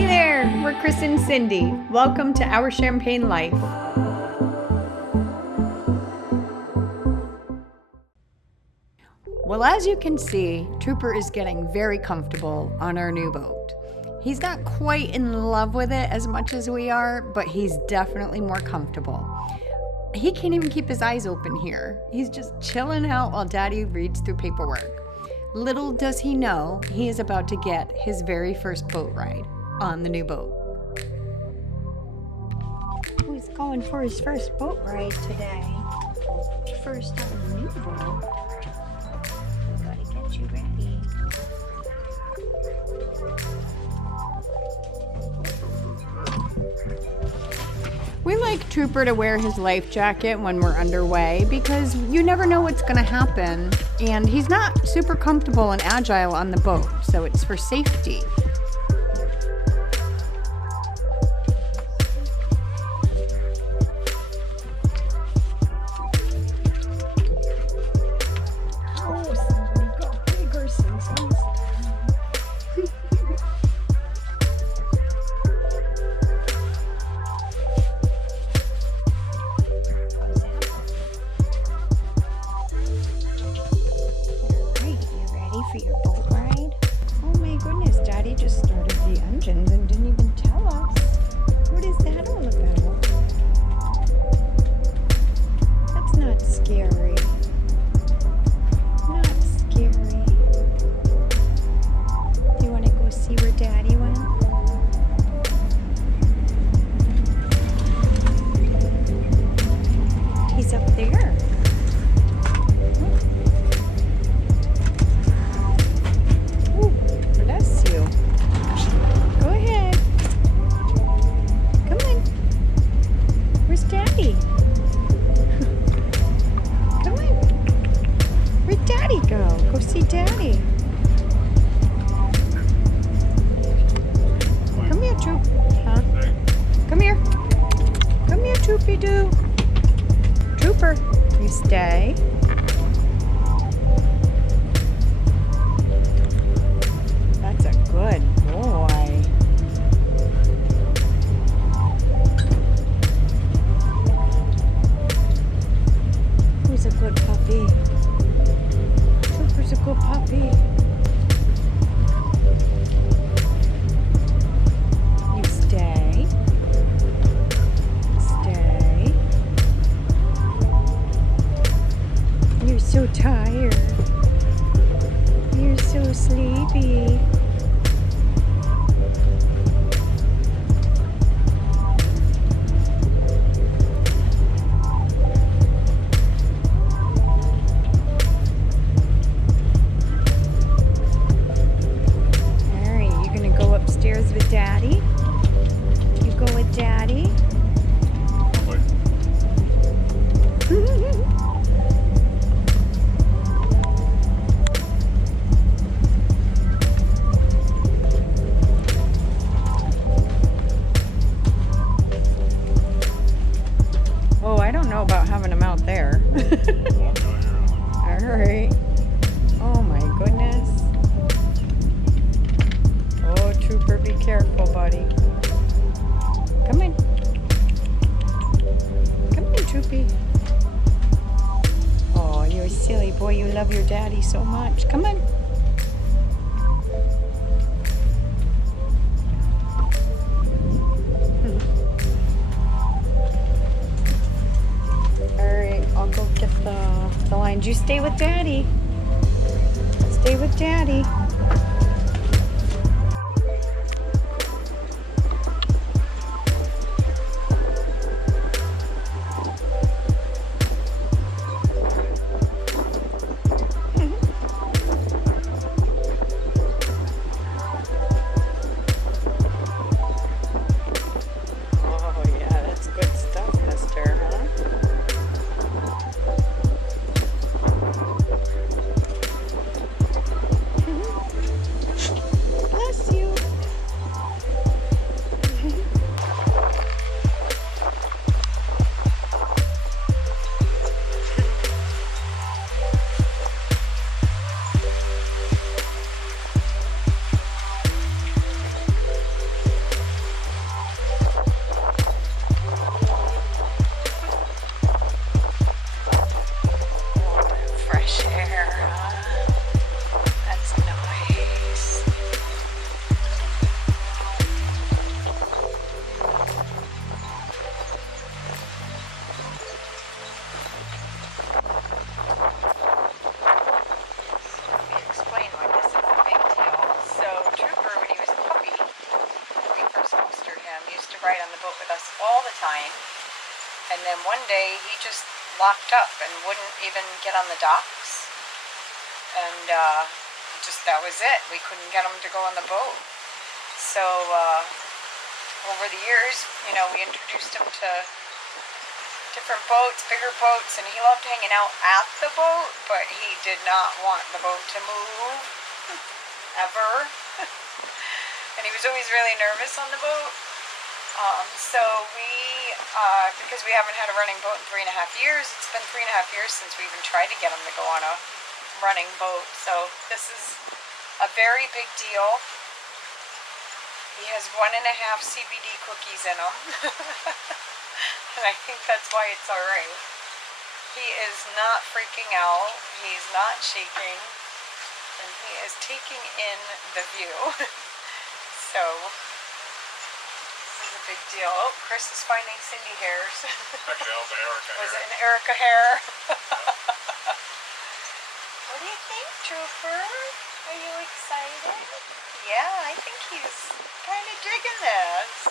Hey there, we're Chris and Cindy. Welcome to Our Champagne Life. Well, as you can see, Trooper is getting very comfortable on our new boat. He's not quite in love with it as much as we are, but he's definitely more comfortable. He can't even keep his eyes open here. He's just chilling out while Daddy reads through paperwork. Little does he know, he is about to get his very first boat ride on the new boat. Who's going for his first boat ride today? First on the new boat. We gotta get you ready. We like Trooper to wear his life jacket when we're underway because you never know what's going to happen, and he's not super comfortable and agile on the boat, so it's for safety. Oh, somebody got bigger since last for your boat ride? Oh my goodness, Daddy just started the engines and didn't even tell us. What is that all about? That's not scary. Not scary. Do you want to go see where Daddy went? He's up there. Bless you. Go ahead. Come on. Where's Daddy? Come on. Where'd Daddy go? Go see Daddy. Come here, Troop. Huh? Come here. Come here, Troopy-doo. Trooper, you stay. That's a good boy. Who's a good puppy? Trooper's a good puppy. You stay. Stay. You're so tired. You're so sleepy. Alright, you gonna go upstairs with Daddy? You go with Daddy? Oh, I don't know about having him out there. Alright. Oh my goodness. Oh, Trooper, be careful, buddy. Come in. Come in, Troopy. Oh, you're a silly boy. You love your daddy so much. Come on. Alright, I'll go get the lines. You stay with Daddy. Stay with Daddy. Oh yeah, that's good stuff, mister, huh? And then one day he just locked up and wouldn't even get on the docks. And just that was it. We couldn't get him to go on the boat. So over the years, you know, we introduced him to different boats, bigger boats, and he loved hanging out at the boat, but he did not want the boat to move, ever. And he was always really nervous on the boat. So we, because we haven't had a running boat in 3.5 years, it's been 3.5 years since we even tried to get him to go on a running boat. So this is a very big deal. He has 1.5 CBD cookies in him. And I think that's why it's alright. He is not freaking out. He's not shaking. And he is taking in the view. So, this is a big deal. Oh, Chris is finding Cindy hairs. Actually, that was an Erica hair. Was it an Erica hair? What do you think, Trooper? Are you excited? Yeah, I think he's kind of digging this.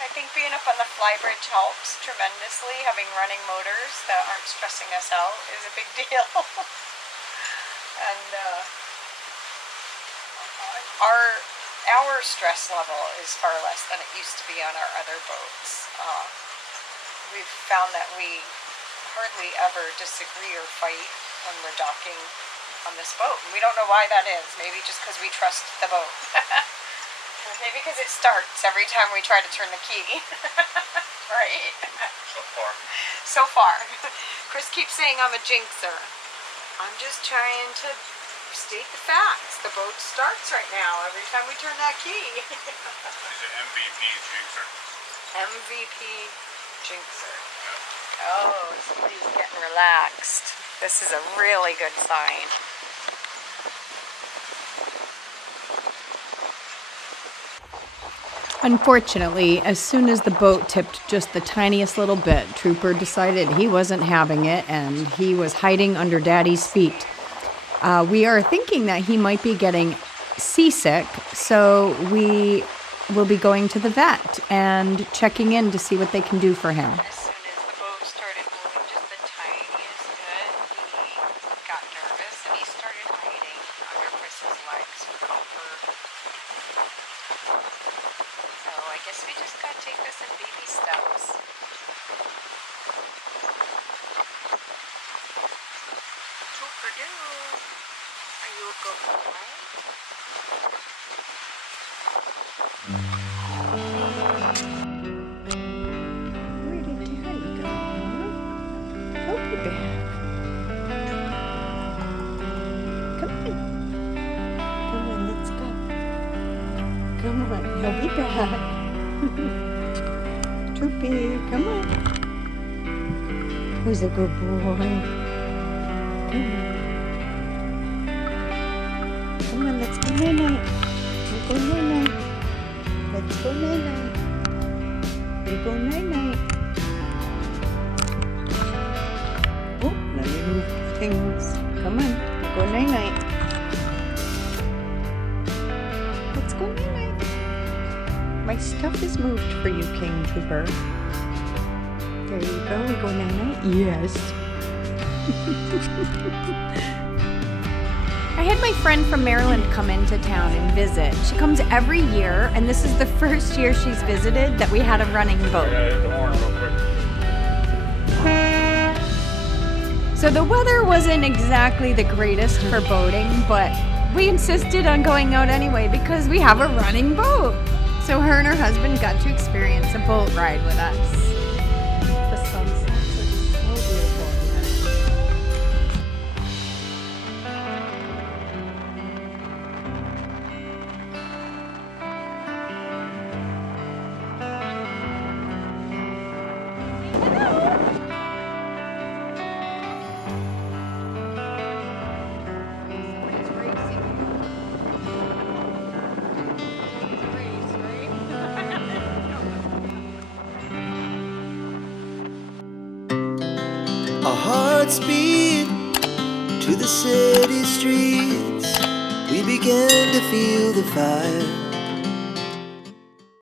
I think being up on the flybridge helps tremendously. Having running motors that aren't stressing us out is a big deal. And our stress level is far less than it used to be on our other boats. We've found that we hardly ever disagree or fight when we're docking on this boat. And we don't know why that is. Maybe just because we trust the boat. Maybe because it starts every time we try to turn the key. Right? So far. So far. Chris keeps saying I'm a jinxer. I'm just trying to state the facts. The boat starts right now every time we turn that key. He's an MVP jinxer. MVP jinxer. Yeah. Oh, somebody's getting relaxed. This is a really good sign. Unfortunately, as soon as the boat tipped just the tiniest little bit, Trooper decided he wasn't having it and he was hiding under Daddy's feet. We are thinking that he might be getting seasick, so we will be going to the vet and checking in to see what they can do for him. As soon as the boat started moving just the tiniest bit, he got nervous and he started hiding under Chris's legs for comfort. So I guess we just gotta take this in baby steps. Super-doo. Are you a good boy? Where did Daddy go? He'll be back. Come on. Come on, let's go. Come on, he'll be back. Troopy, come on. Who's a good boy? Come on. Come on, let's go night-night. Let's go night-night. Let's go night-night. We go night-night. Oh, now you move things. Come on, go night-night. Let's go night-night. My stuff is moved for you, King Trooper. There you go. We go night-night. Yes. I had my friend from Maryland come into town and visit. She comes every year, and this is the first year she's visited that we had a running boat. I gotta hit the horn real quick. So the weather wasn't exactly the greatest for boating, but we insisted on going out anyway because we have a running boat. So her and her husband got to experience a boat ride with us. The sunsets are so beautiful. Our hearts beat to the city streets. We began to feel the fire.